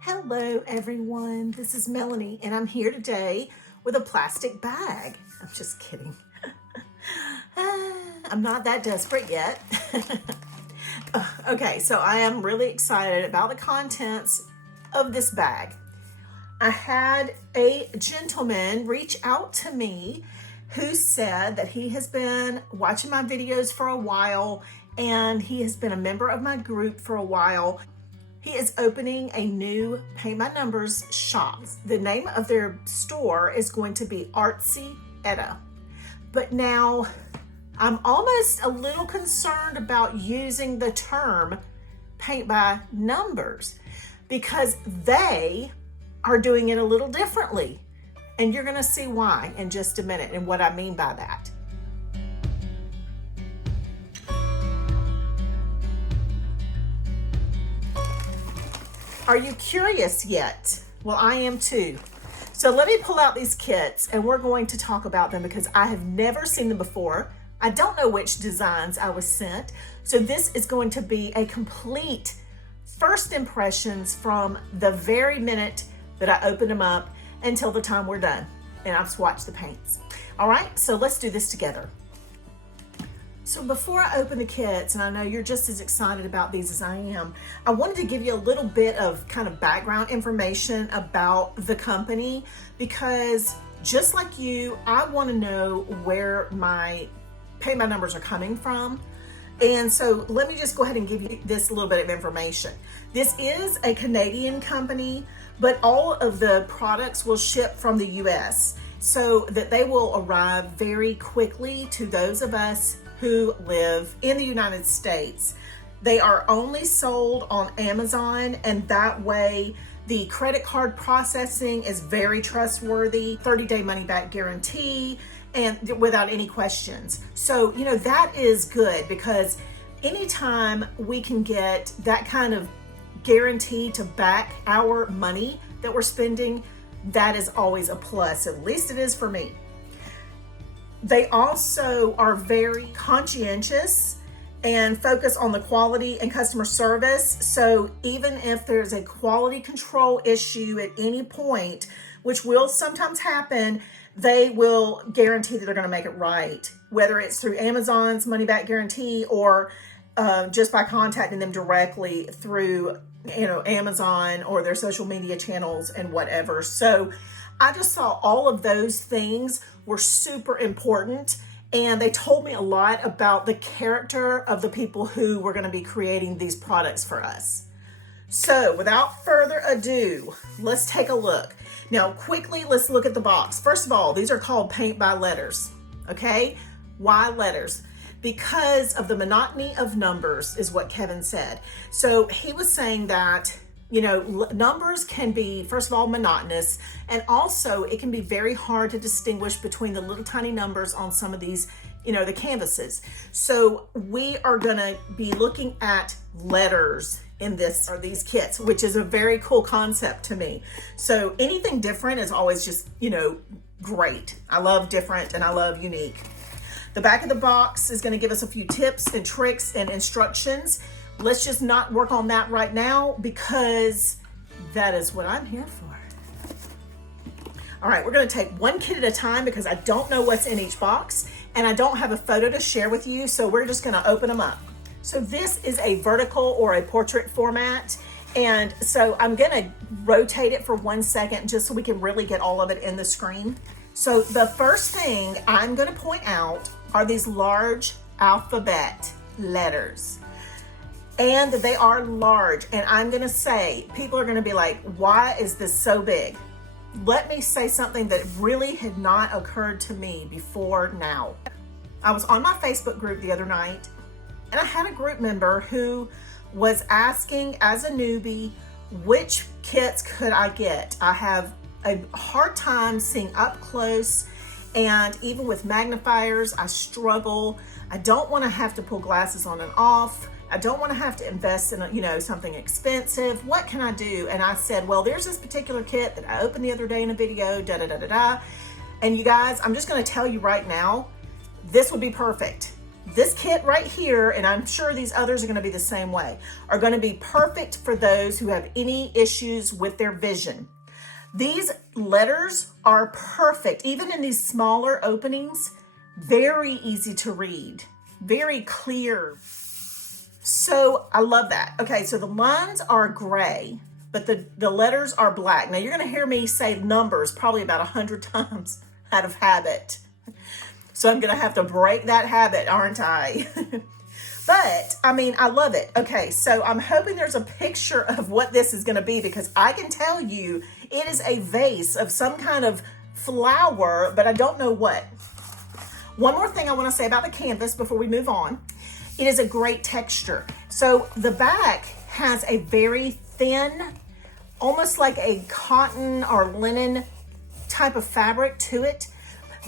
Hello everyone, this is Melanie and I'm here today with a plastic bag. I'm just kidding. I'm not that desperate yet. Okay, so I am really excited about the contents of this bag. I had a gentleman reach out to me who said that he has been watching my videos for a while and he has been a member of my group for a while. He is opening a new Paint by Numbers shop. The name of their store is going to be Artsy Etta. But now I'm almost a little concerned about using the term Paint by Numbers because they are doing it a little differently. And you're gonna see why in just a minute and what I mean by that. Are you curious yet? Well, I am too. So let me pull out these kits and we're going to talk about them because I have never seen them before. I don't know which designs I was sent. So this is going to be a complete first impressions from the very minute that I open them up until the time we're done and I've swatched the paints. All right, so let's do this together. So before I open the kits, and I know you're just as excited about these as I am, I wanted to give you a little bit of kind of background information about the company because just like you, I want to know where my Paint by Numbers are coming from. And so let me just go ahead and give you this little bit of information. This is a Canadian company, but all of the products will ship from the US so that they will arrive very quickly to those of us who live in the United States. They are only sold on Amazon, and that way the credit card processing is very trustworthy, 30-day money-back guarantee, and without any questions. So, you know, that is good because anytime we can get that kind of guarantee to back our money that we're spending, that is always a plus. At least it is for me. They also are very conscientious and focus on the quality and customer service. So even if there's a quality control issue at any point, which will sometimes happen, they will guarantee that they're going to make it right, whether it's through Amazon's money back guarantee or just by contacting them directly through, you know, Amazon or their social media channels and whatever. So I just saw all of those things were super important, and they told me a lot about the character of the people who were going to be creating these products for us. So without further ado, let's take a look. Now quickly, let's look at the box. First of all, these are called paint by letters, okay? Why letters? Because of the monotony of numbers is what Kevin said. So he was saying that, you know, numbers can be, first of all, monotonous, and also it can be very hard to distinguish between the little tiny numbers on some of these, you know, the canvases. So we are gonna be looking at letters in this or these kits, which is a very cool concept to me. So anything different is always just, you know, great. I love different and I love unique. The back of the box is gonna give us a few tips and tricks and instructions. Let's just not work on that right now because that is what I'm here for. All right, we're gonna take one kit at a time because I don't know what's in each box and I don't have a photo to share with you, so we're just gonna open them up. So this is a vertical or a portrait format, and so I'm gonna rotate it for 1 second just so we can really get all of it in the screen. So the first thing I'm gonna point out are these large alphabet letters. And they are large, and I'm gonna say, people are gonna be like, why is this so big? Let me say something that really had not occurred to me before now. I was on my Facebook group the other night, and I had a group member who was asking as a newbie, which kits could I get? I have a hard time seeing up close, and even with magnifiers, I struggle. I don't wanna have to pull glasses on and off. I don't want to have to invest in, you know, something expensive. What can I do? And I said, well, there's this particular kit that I opened the other day in a video, da da da da da. And you guys, I'm just going to tell you right now, this would be perfect. this kit right here, and I'm sure these others are going to be the same way, are going to be perfect for those who have any issues with their vision. These letters are perfect, even in these smaller openings, very easy to read, very clear. So I love that. Okay, so the lines are gray, but the letters are black. Now you're going to hear me say numbers probably about 100 times out of habit. So I'm going to have to break that habit, aren't I? But I mean, I love it. Okay, so I'm hoping there's a picture of what this is going to be, because I can tell you it is a vase of some kind of flower, but I don't know what. One more thing I want to say about the canvas before we move on. It is a great texture. So the back has a very thin, almost like a cotton or linen type of fabric to it.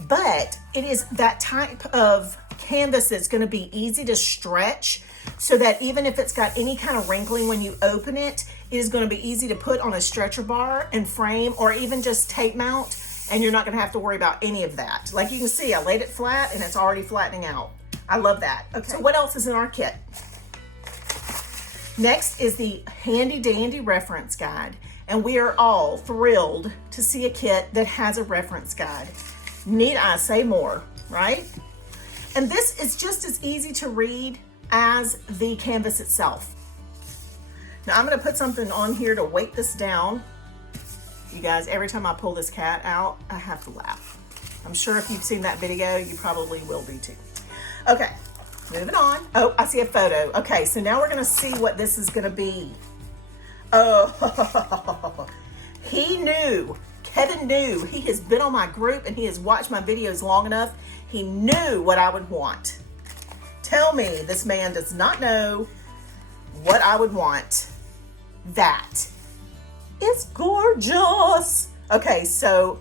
But it is that type of canvas that's going to be easy to stretch, so that even if it's got any kind of wrinkling when you open it, it is going to be easy to put on a stretcher bar and frame, or even just tape mount, and you're not going to have to worry about any of that. Like you can see, I laid it flat and it's already flattening out. I love that. Okay, so what else is in our kit? Next is the handy dandy reference guide, and we are all thrilled to see a kit that has a reference guide. Need I say more, right? And this is just as easy to read as the canvas itself. Now I'm going to put something on here to weight this down. You guys, every time I pull this cat out, I have to laugh. I'm sure if you've seen that video, you probably will be too. Okay, moving on. Oh, I see a photo. Okay, so now we're going to see what this is going to be. Oh, he knew. Kevin knew. He has been on my group and he has watched my videos long enough. He knew what I would want. Tell me this man does not know what I would want. That is gorgeous. Okay, so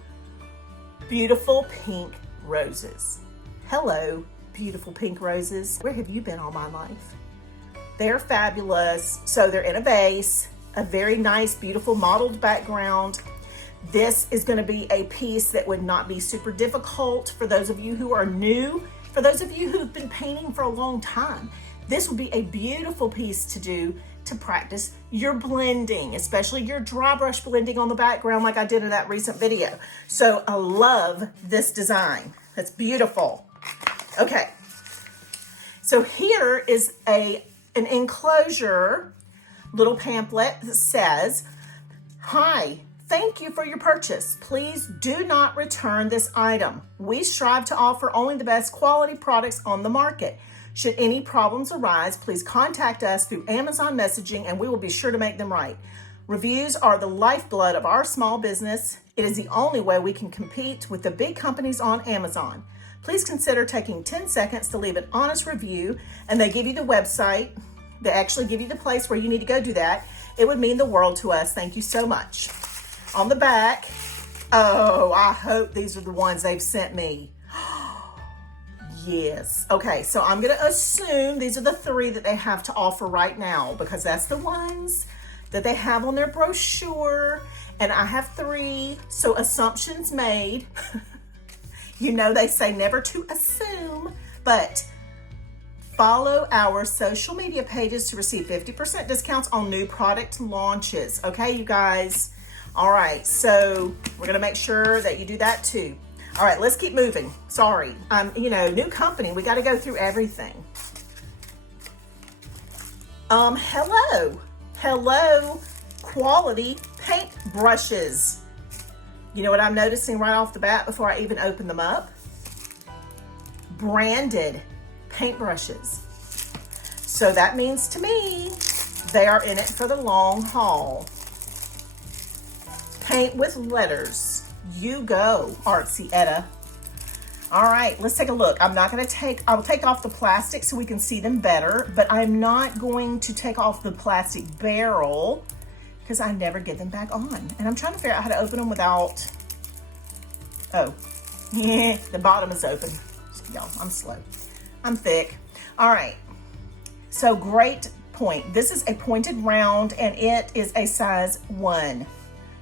beautiful pink roses. Hello, beautiful pink roses. Where have you been all my life? They're fabulous. So they're in a vase, a very nice, beautiful mottled background. This is going to be a piece that would not be super difficult for those of you who are new. For those of you who've been painting for a long time, this would be a beautiful piece to do to practice your blending, especially your dry brush blending on the background like I did in that recent video. So I love this design. That's beautiful. Okay, so here is an enclosure, little pamphlet that says, "Hi, thank you for your purchase. Please do not return this item. We strive to offer only the best quality products on the market. Should any problems arise, please contact us through Amazon messaging and we will be sure to make them right. Reviews are the lifeblood of our small business. It is the only way we can compete with the big companies on Amazon. Please consider taking 10 seconds to leave an honest review," and they give you the website. They actually give you the place where you need to go do that. It would mean the world to us. Thank you so much. On the back, oh, I hope these are the ones they've sent me. Yes. Okay, so I'm going to assume these are the 3 that they have to offer right now, because that's the ones that they have on their brochure, and I have 3, so assumptions made. You know they say never to assume, but follow our social media pages to receive 50% discounts on new product launches. Okay, you guys? All right, so we're gonna make sure that you do that too. All right, let's keep moving. Sorry, new company, we gotta go through everything. Hello, quality paint brushes. You know what I'm noticing right off the bat before I even open them up? Branded paintbrushes. So that means to me, they are in it for the long haul. Paint with letters. You go, Artsy Etta. All right, let's take a look. I'll take off the plastic so we can see them better, but I'm not going to take off the plastic barrel because I never get them back on. And I'm trying to figure out how to open them without, the bottom is open. Y'all, I'm slow. I'm thick. All right, so great point. This is a pointed round and it is a size 1.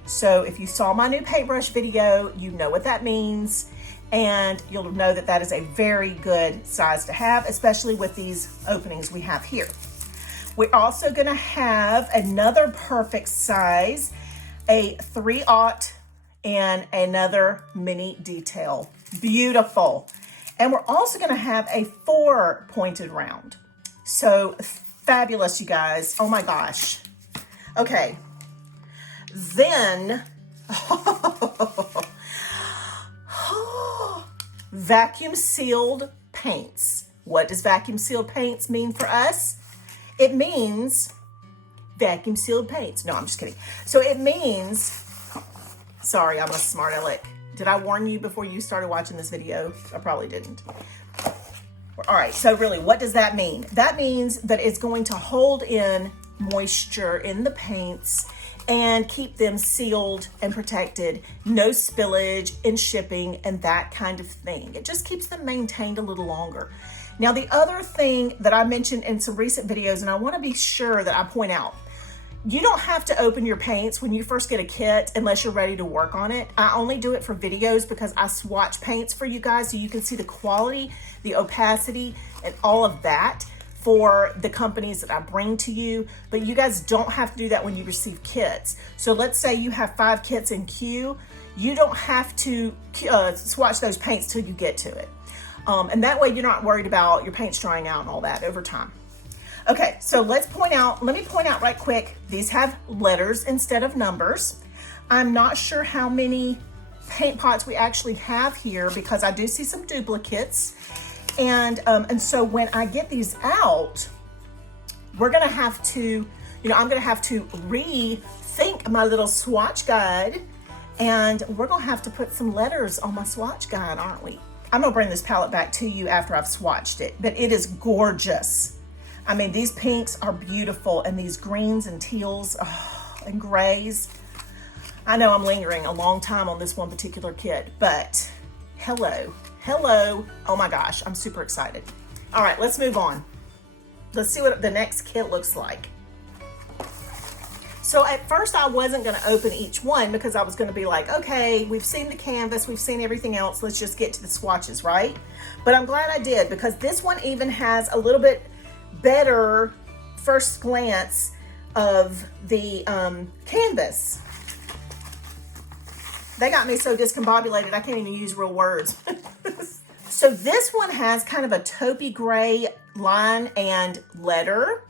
So if you saw my new paintbrush video, you know what that means. And you'll know that that is a very good size to have, especially with these openings we have here. We're also gonna have another perfect size, a 3/0 and another mini detail. Beautiful. And we're also gonna have a 4 pointed round. So fabulous, you guys. Oh my gosh. Okay. Then, vacuum sealed paints. What does vacuum sealed paints mean for us? It means vacuum sealed paints. No, I'm just kidding. So it means, sorry, I'm a smart aleck. Did I warn you before you started watching this video? I probably didn't. All right, so really, what does that mean? That means that it's going to hold in moisture in the paints and keep them sealed and protected, no spillage in shipping and that kind of thing. It just keeps them maintained a little longer. Now, the other thing that I mentioned in some recent videos, and I wanna be sure that I point out, you don't have to open your paints when you first get a kit unless you're ready to work on it. I only do it for videos because I swatch paints for you guys so you can see the quality, the opacity, and all of that for the companies that I bring to you. But you guys don't have to do that when you receive kits. So let's say you have 5 kits in queue. You don't have to swatch those paints till you get to it. And that way you're not worried about your paints drying out and all that over time. Okay, so let me point out right quick, these have letters instead of numbers. I'm not sure how many paint pots we actually have here because I do see some duplicates. And so when I get these out, we're gonna have to, I'm gonna have to rethink my little swatch guide, and we're gonna have to put some letters on my swatch guide, aren't we? I'm gonna bring this palette back to you after I've swatched it, but it is gorgeous. I mean, these pinks are beautiful, and these greens and teals and grays. I know I'm lingering a long time on this one particular kit, but hello. Oh my gosh, I'm super excited. All right, let's move on. Let's see what the next kit looks like. So at first I wasn't gonna open each one because I was gonna be like, okay, we've seen the canvas, we've seen everything else, let's just get to the swatches, right? But I'm glad I did because this one even has a little bit better first glance of the canvas. They got me so discombobulated I can't even use real words. So this one has kind of a taupey gray line and letter.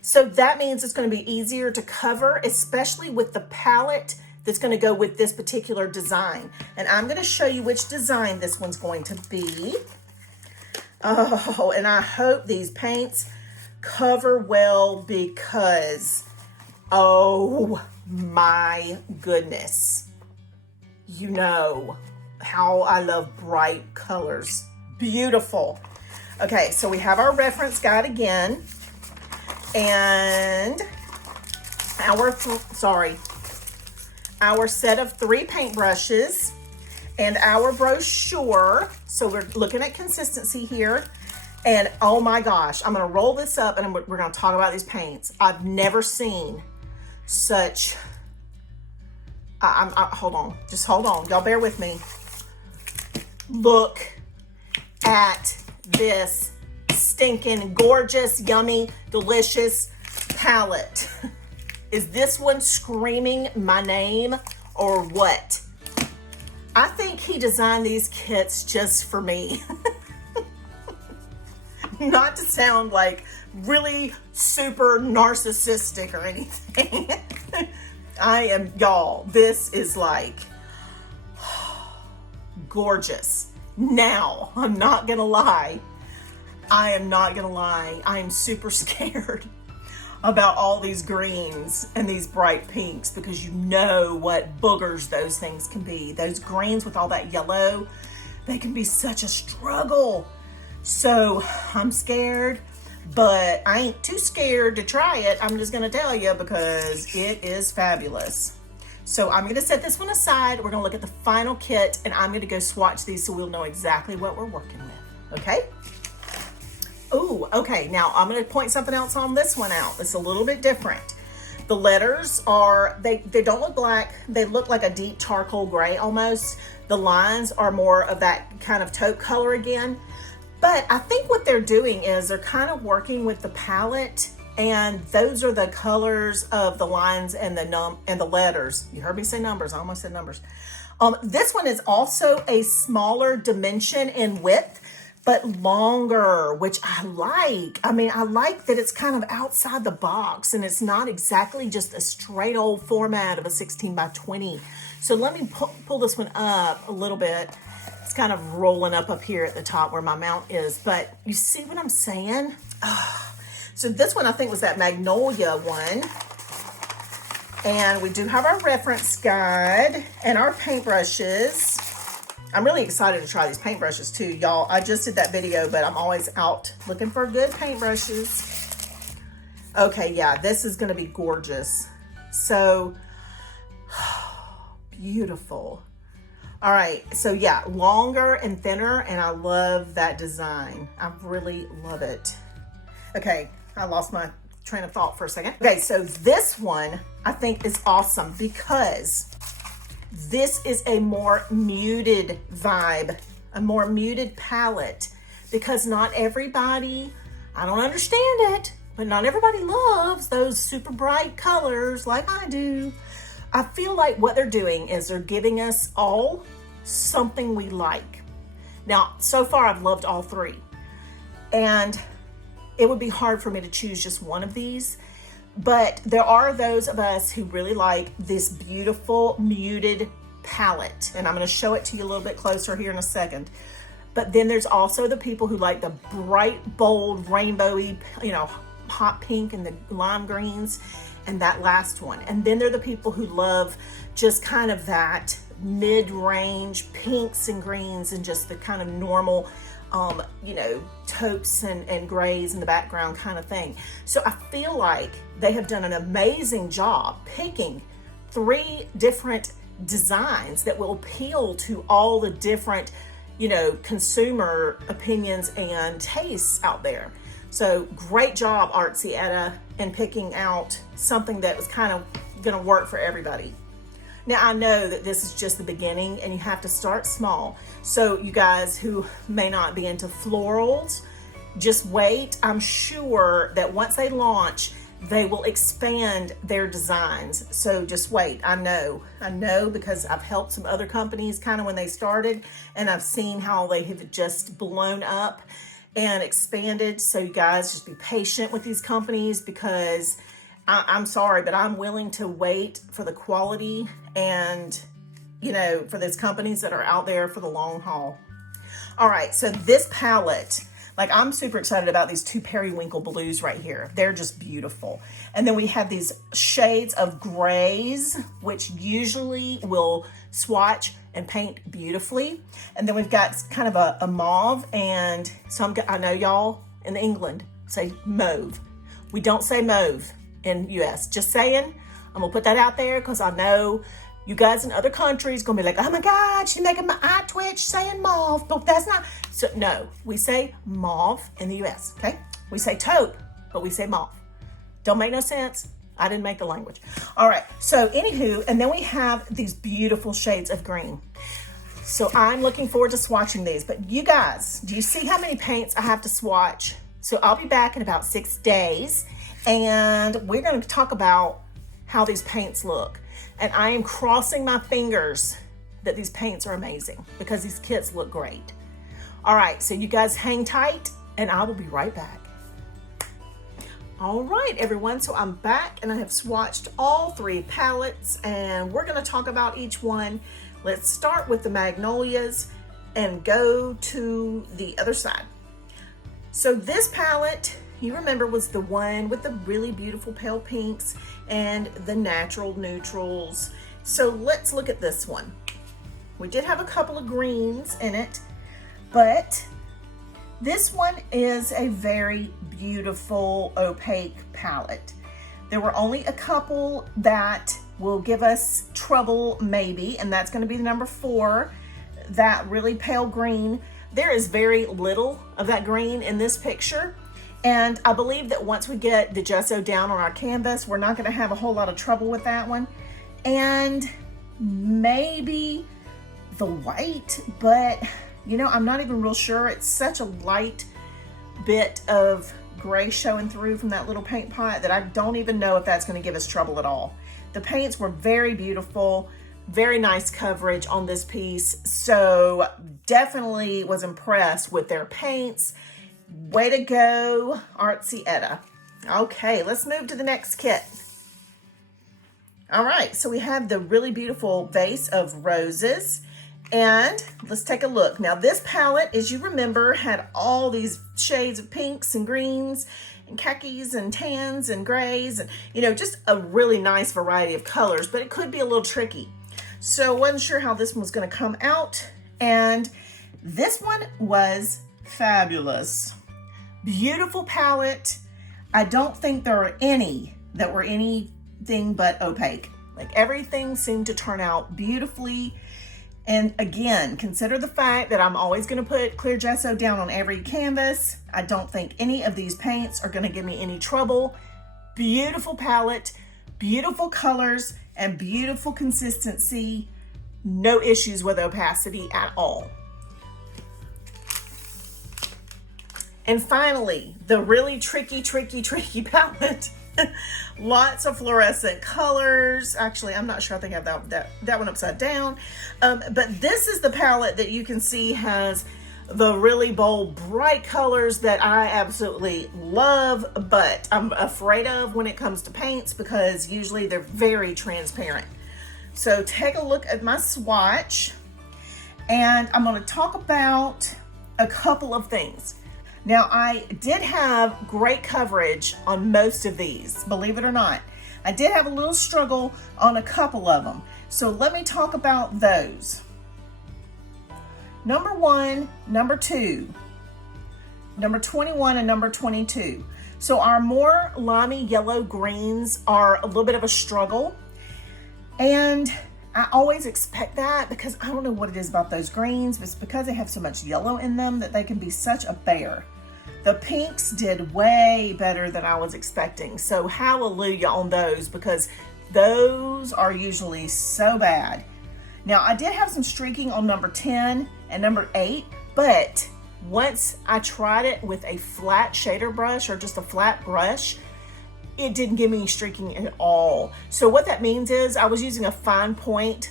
So that means it's going to be easier to cover, especially with the palette that's going to go with this particular design. And I'm going to show you which design this one's going to be. Oh, and I hope these paints cover well because, oh my goodness. You know how I love bright colors. Beautiful. Okay, so we have our reference guide again. And our set of 3 paintbrushes and our brochure. So we're looking at consistency here. And oh my gosh, I'm gonna roll this up and we're gonna talk about these paints. I've never seen such, hold on, just hold on. Y'all bear with me. Look at this stinking gorgeous, yummy, delicious palette. Is this one screaming my name or what? I think he designed these kits just for me. Not to sound like really super narcissistic or anything. Y'all, this is like gorgeous. Now, I'm not gonna lie. I am super scared about all these greens and these bright pinks because you know what boogers those things can be. Those greens with all that yellow, they can be such a struggle. So I'm scared, but I ain't too scared to try it. I'm just gonna tell you because it is fabulous. So I'm gonna set this one aside. We're gonna look at the final kit and I'm gonna go swatch these so we'll know exactly what we're working with, okay? Ooh, okay, now I'm gonna point something else on this one out. It's a little bit different The letters are, they don't look black. They look like a deep charcoal gray almost. The lines are more of that kind of taupe color again. But I think what they're doing is they're kind of working with the palette, and those are the colors of the lines and the letters. You heard me say numbers. I almost said numbers. This one is also a smaller dimension in width, but longer, which I like. I mean, I like that it's kind of outside the box and it's not exactly just a straight old format of a 16 by 20. So let me pull this one up a little bit. It's kind of rolling up here at the top where my mount is, but you see what I'm saying? So this one I think was that Magnolia one. And we do have our reference guide and our paintbrushes. I'm really excited to try these paintbrushes too, y'all. I just did that video, but I'm always out looking for good paintbrushes. Okay, yeah, this is gonna be gorgeous. So, beautiful. All right, so yeah, longer and thinner, and I love that design. I really love it. Okay, I lost my train of thought for a second. Okay, so this one I think is awesome because this is a more muted vibe, a more muted palette, because not everybody, I don't understand it, but not everybody loves those super bright colors like I do. I feel like what they're doing is they're giving us all something we like. Now, so far I've loved all three, and it would be hard for me to choose just one of these, but there are those of us who really like this beautiful muted palette, and I'm going to show it to you a little bit closer here in a second. But then there's also the people who like the bright, bold, rainbowy, you know, hot pink and the lime greens and that last one. And then there are the people who love just kind of that mid-range pinks and greens and just the kind of normal you know, taupes and grays in the background kind of thing. So I feel like they have done an amazing job picking three different designs that will appeal to all the different, you know, consumer opinions and tastes out there. So great job, Artsy Etta, in picking out something that was kind of gonna work for everybody. Now, I know that this is just the beginning and you have to start small. So you guys who may not be into florals, just wait. I'm sure that once they launch, they will expand their designs. So just wait. I know because I've helped some other companies kind of when they started, and I've seen how they have just blown up and expanded. So you guys just be patient with these companies, because I'm sorry, but I'm willing to wait for the quality and, you know, for those companies that are out there for the long haul. All right, so this palette, like, I'm super excited about these two periwinkle blues right here. They're just beautiful. And then we have these shades of grays, which usually will swatch and paint beautifully. And then we've got kind of a mauve, and so I know y'all in England say mauve. We don't say mauve in US. Just saying, I'm gonna put that out there because I know you guys in other countries gonna be like, oh my God, she's making my eye twitch saying mauve, but that's not. So no, we say mauve in the US, okay? We say taupe, but we say mauve. Don't make no sense. I didn't make the language. All right, so anywho, and then we have these beautiful shades of green. So I'm looking forward to swatching these, but you guys, do you see how many paints I have to swatch? So I'll be back in about 6 days, and we're going to talk about how these paints look. And I am crossing my fingers that these paints are amazing because these kits look great. All right, so you guys hang tight and I will be right back. All right, everyone, so I'm back and I have swatched all three palettes and we're going to talk about each one. Let's start with the Magnolias and go to the other side. So this palette, you remember, was the one with the really beautiful pale pinks and the natural neutrals. So let's look at this one. We did have a couple of greens in it, but this one is a very beautiful opaque palette. There were only a couple that will give us trouble maybe, and that's going to be the number 4, that really pale green. There is very little of that green in this picture. And I believe that once we get the gesso down on our canvas, we're not gonna have a whole lot of trouble with that one. And maybe the white, but you know, I'm not even real sure. It's such a light bit of gray showing through from that little paint pot that I don't even know if that's gonna give us trouble at all. The paints were very beautiful, very nice coverage on this piece. So definitely was impressed with their paints. Way to go, Artsy Etta. Okay, let's move to the next kit. All right, so we have the really beautiful vase of roses. And let's take a look. Now this palette, as you remember, had all these shades of pinks and greens and khakis and tans and grays and, you know, just a really nice variety of colors, but it could be a little tricky. So wasn't sure how this one was going to come out. And this one was fabulous. Beautiful palette. I don't think there are any that were anything but opaque. Like everything seemed to turn out beautifully. And again, consider the fact that I'm always going to put clear gesso down on every canvas. I don't think any of these paints are going to give me any trouble. Beautiful palette, beautiful colors, and beautiful consistency. No issues with opacity at all. And finally, the really tricky palette. Lots of fluorescent colors. Actually, I'm not sure. I think I have that one upside down. But this is the palette that you can see has the really bold, bright colors that I absolutely love, but I'm afraid of when it comes to paints because usually they're very transparent. So take a look at my swatch, and I'm going to talk about a couple of things. Now, I did have great coverage on most of these, believe it or not. I did have a little struggle on a couple of them. So let me talk about those. Number 1, number 2, number 21, and number 22. So our more limey yellow greens are a little bit of a struggle. And I always expect that because I don't know what it is about those greens, but it's because they have so much yellow in them that they can be such a bear. The pinks did way better than I was expecting. So hallelujah on those because those are usually so bad. Now I did have some streaking on number 10 and number 8, but once I tried it with a flat shader brush or just a flat brush, it didn't give me any streaking at all. So what that means is I was using a fine point,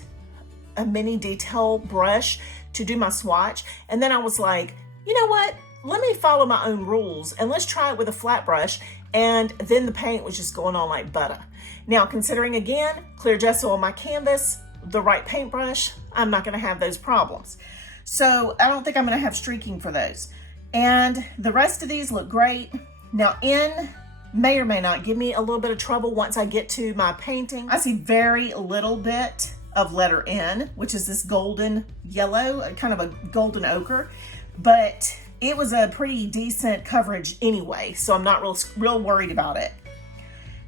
a mini detail brush to do my swatch. And then I was like, you know what? Let me follow my own rules and let's try it with a flat brush. And then the paint was just going on like butter. Now, considering again, clear gesso on my canvas, the right paintbrush, I'm not gonna have those problems. So I don't think I'm gonna have streaking for those. And the rest of these look great. Now N may or may not give me a little bit of trouble once I get to my painting. I see very little bit of letter N, which is this golden yellow, kind of a golden ochre, but it was a pretty decent coverage anyway, so I'm not real worried about it.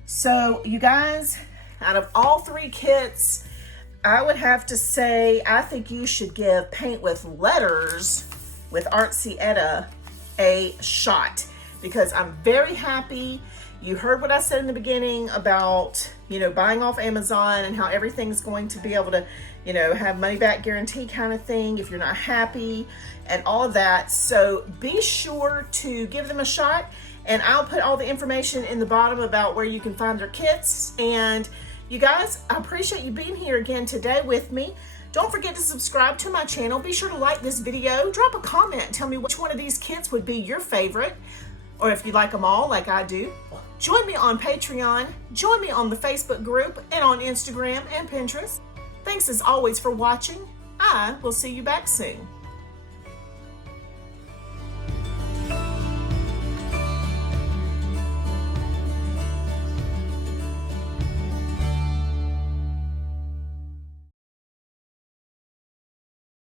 So you guys, out of all 3 kits, I would have to say I think you should give Paint with Letters with Artsy Etta a shot because I'm very happy. You heard what I said in the beginning about, you know, buying off Amazon and how everything's going to be able to, you know, have money back guarantee kind of thing if you're not happy and all of that. So be sure to give them a shot, and I'll put all the information in the bottom about where you can find their kits. And you guys, I appreciate you being here again today with me. Don't forget to subscribe to my channel. Be sure to like this video, drop a comment, and tell me which one of these kits would be your favorite, or if you like them all like I do. Join me on Patreon, join me on the Facebook group, and on Instagram and Pinterest. Thanks as always for watching. I will see you back soon.